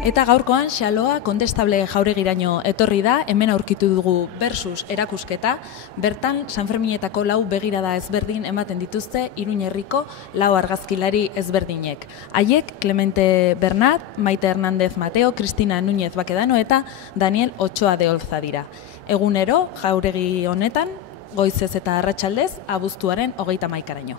Eta gaurkoan Xaloa Kondestable Jauregiraino etorri da, hemen aurkitu dugu Versus erakusketa, bertan Sanferminetako 4 begirada ezberdin ematen dituzte Iruña herriko 4 argazkilari ezberdinek. Haiek Clemente Bernat, Maite Hernández Mateo, Cristina Núñez Bakedano eta Daniel Ochoa de Olza dira. Egunero, jauregi honetan, goizez eta arratsaldez, abuztuaren 31-araino.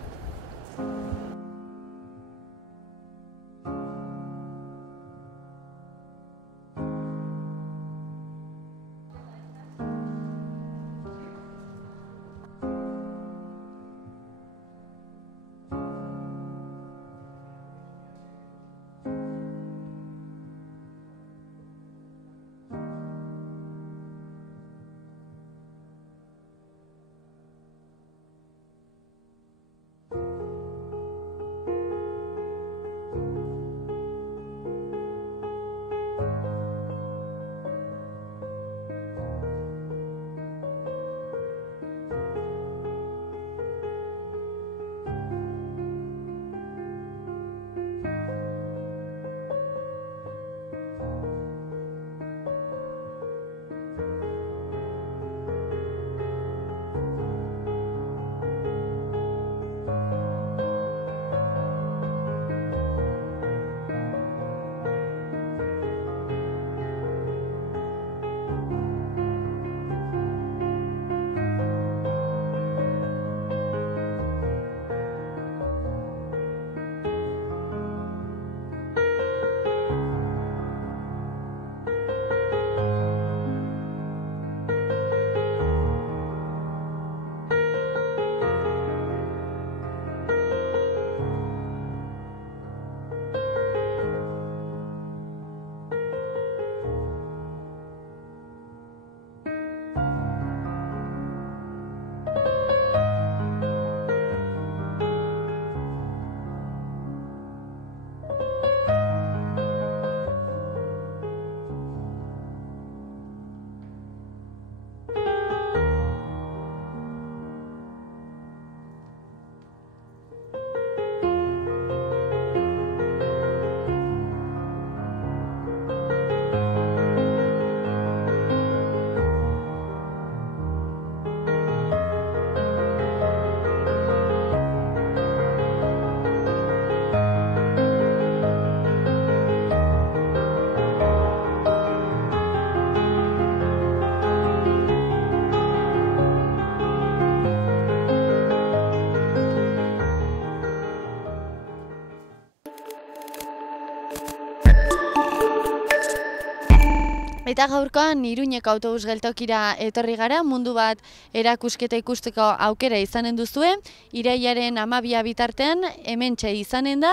Eta gaurkoan Iruñeko autobus geltokira etorri gara, mundu bat erakusketa ikusteko aukera izanen duzue, irailaren 12 bitartean hementxe izanen da,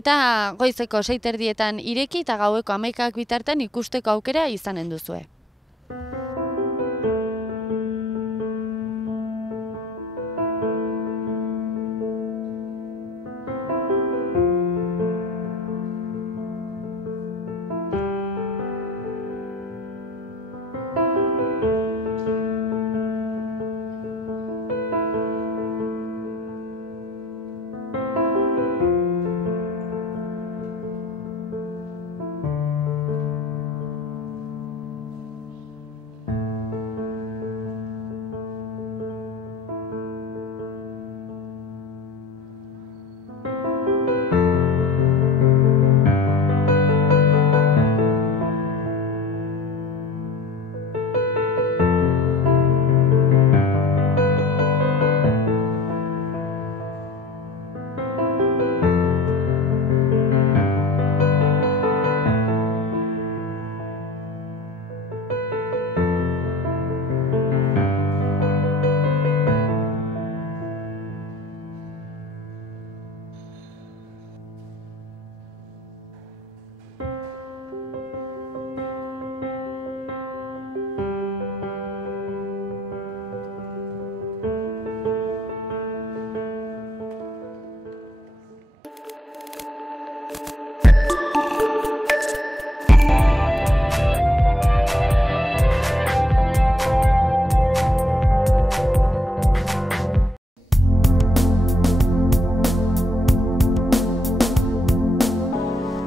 eta goizeko 6:30 ireki eta gaueko 11 bitartean ikusteko aukera izanen duzue.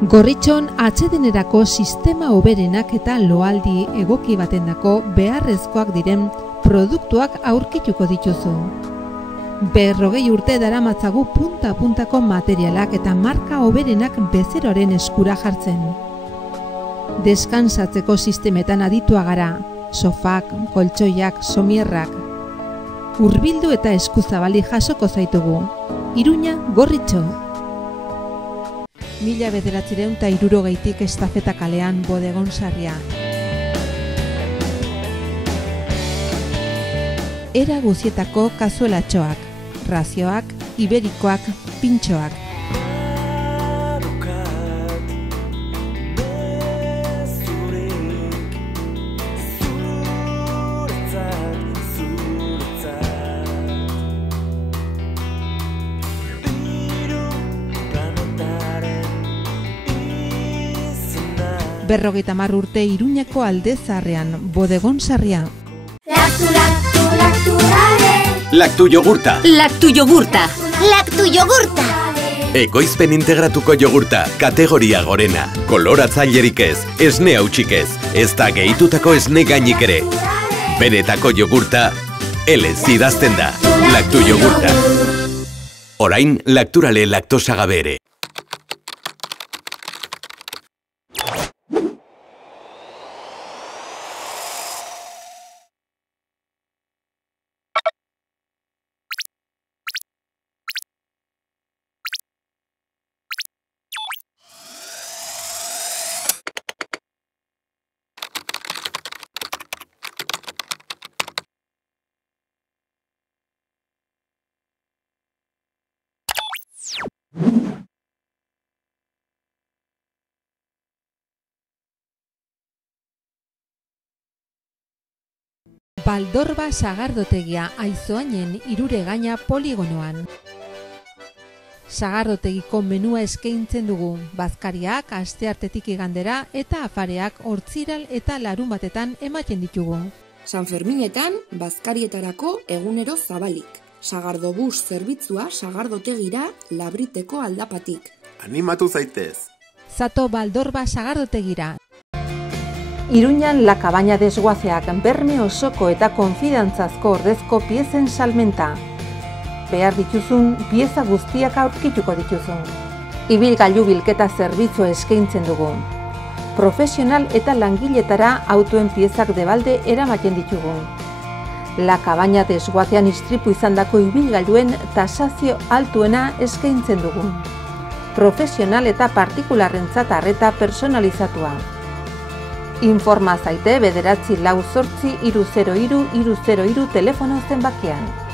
Gorritxon atsedenerako sistema hoberenak eta loaldi egoki batendako beharrezkoak diren produktuak aurkituko dituzu. 40 urte daramatzagu punta-puntako materialak eta marka hoberenak bezeroaren eskura jartzen. Deskansatzeko sistemetan aditua gara, sofak, koltsoiak, somierrak. Hurbildu eta eskuzabali jasoko zaitugu. Iruña, Gorritxo. 1960 Estafeta kalean Bodegon Sarria. Era guzietako kazuelatxoak, razioak, iberikoak, pintxoak. Berrogeita hamar urte Iruñeko Alde Zaharrean, Bodegon Sarria. Lactu yogurta. Lactu yogurta. Lactu yogurta. Ekoizpen integratuko yogurta, kategoria gorena. Koloratzailerik ez, esne hautsik ez da gehitutako esne gainik ere. Benetako yogurta, elez idazten da. Lactu yogurta. Orain, Lacturale laktosa gabe ere. Baldorba sagardotegia Aizoainen Iruregaina poligonoan. Sagardotegiko menua eskaintzen dugu, bazkariak asteartetik igandera eta afareak ortziral eta larunbatetan ematen ditugu. San Ferminetan bazkarietarako egunero zabalik. Sagardobus zerbitzua sagardotegira Labriteko aldapatik. Animatu zaitez! Zato Baldorba sagardotegira. Iruñan La Cabaña desguazeak berme osoko eta konfidantzazko ordezko piezen salmenta. Behar dituzun pieza guztiak aurkituko dituzun. Ibilgailu bilketa zerbitzua eskaintzen dugu. Profesional eta langiletara autoen piezak debalde eramaten ditugu. La Cabaña desguazean istripu izandako ibilgailuen tasazio altuena eskaintzen dugu. Profesional eta partikularrentzat arreta personalizatua. Informa zaite 948 303 303 telefono zenbakian.